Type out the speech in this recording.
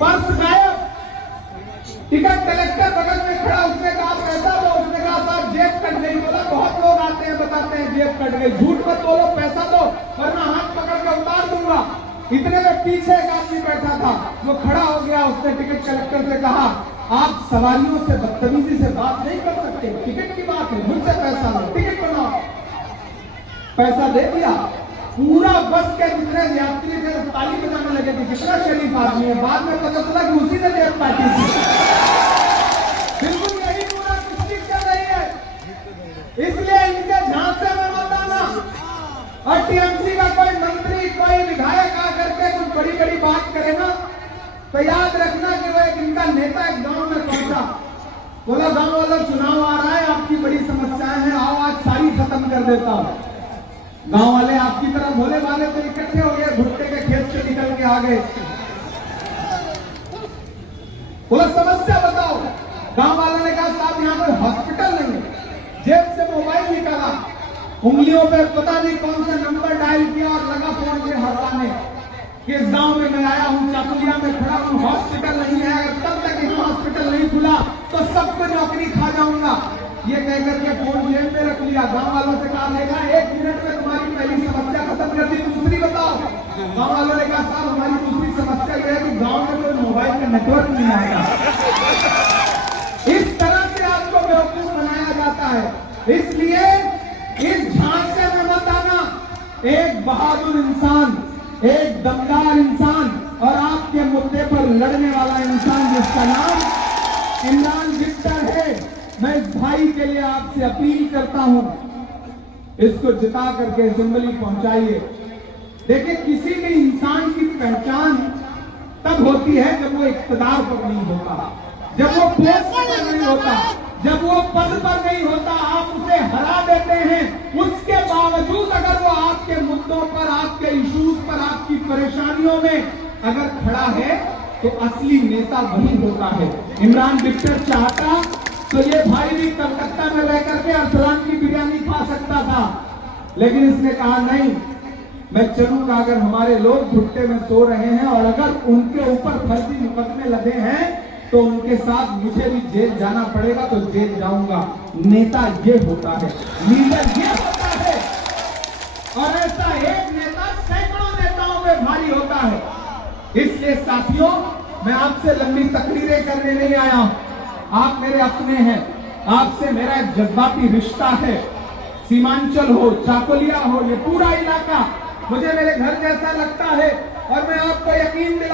Purse गायब। Ticket collector बगल में खड़ा, उसने कहा पैसा दो, उसने कहा साहब जेब कट गई। बोला बहुत लोग आते हैं बताते हैं जेब कट गई, झूठ मत बोलो, पैसा दो वरना हाथ पकड़ के उतार दूंगा। इतने में पीछे एक आदमी बैठा था, वो खड़ा हो गया, उसने टिकट कलेक्टर से कहा आप सवारियों से बदतमीजी से बात नहीं कर सकते, टिकट की बात है, मुझसे पैसा लो, टिकट बनाओ। पैसा दे दिया। पूरा बस के जितने यात्री थे ताली बजाने लगे थे, कितना शरीफ आदमी है। बाद में पता चला कि उसी ने जेब काटी थी। बिल्कुल यही पूरा किसी चल रही है। इसलिए इनके झांसे में मत आना। और टीएमसी का कोई मंत्री कोई विधायक आकर के कुछ बड़ी बड़ी बात करे ना, तो याद रखना कि वो एक इनका नेता एक गांव में पहुंचा, बोला गांव वालों चुनाव आ रहा है, आपकी बड़ी समस्याएं हैं, आओ आज सारी खत्म कर देता हूं। गांव वाले आपकी तरह भोले वाले तो इकट्ठे हो गए, भुट्टे के खेत से निकल के आ गए। बोला समस्या बताओ। गांव वालों ने कहा साहब यहाँ पर हॉस्पिटल नहीं है। जेब से मोबाइल निकाला, उंगलियों पे पता नहीं कौन सा नंबर डायल किया और लगा फोन पे हटाने। किस गांव में मैं आया हूं, चाकुलिया में खड़ा हूं, हॉस्पिटल नहीं है, अगर तब तक यहाँ हॉस्पिटल नहीं खुला तो सबको नौकरी खा जाऊंगा। ये कहकर के फोन जेब में रख लिया। गांव वालों से कहा लेगा 1 मिनट में तुम्हारी पहली समस्या खत्म कर दी, दूसरी बताओ। गांव वालों ने कहा साहब हमारी दूसरी समस्या यह है कि गांव में कोई मोबाइल का नेटवर्क नहीं आएगा। इस तरह से आपको बेवकूफ बनाया जाता है। इसलिए इस झांसे में मत आना। एक बहादुर इंसान, एक दमदार इंसान और आपके मुद्दे पर लड़ने वाला इंसान जिसका नाम इमरान विक्टर है, मैं इस भाई के लिए आपसे अपील करता हूं, इसको जिता करके असेंबली पहुंचाइए। देखिए किसी भी इंसान की पहचान तब होती है जब वो इख्तिदार पर नहीं होता, जब वो पोस्ट पर नहीं होता, जब वो पद पर नहीं होता। आप उसे हरा देते हैं, उसके बावजूद अगर वो आपके मुद्दों पर, आपके इश्यूज पर, आपकी परेशानियों में अगर खड़ा है तो असली नेता वही होता है। इमरान विक्टर चाहता तो ये भाई भी कलकत्ता में रह करके अरसलान की बिरयानी खा सकता था, लेकिन इसने कहा नहीं, मैं चलूंगा अगर हमारे लोग भुट्टे में सो रहे हैं और अगर उनके ऊपर फर्जी मुकदमे लगे हैं तो उनके साथ मुझे भी जेल जाना पड़ेगा तो जेल जाऊंगा। नेता ये होता है, लीडर ये होता है। और ऐसा एक नेता सैकड़ों नेताओं में भारी होता है। इसलिए साथियों, मैं आपसे लंबी तकरीरें करने नहीं आया हूं, आप मेरे अपने हैं, आपसे मेरा एक जज्बाती रिश्ता है। सीमांचल हो, चाकुलिया हो, ये पूरा इलाका मुझे मेरे घर जैसा लगता है और मैं आपको यकीन दिला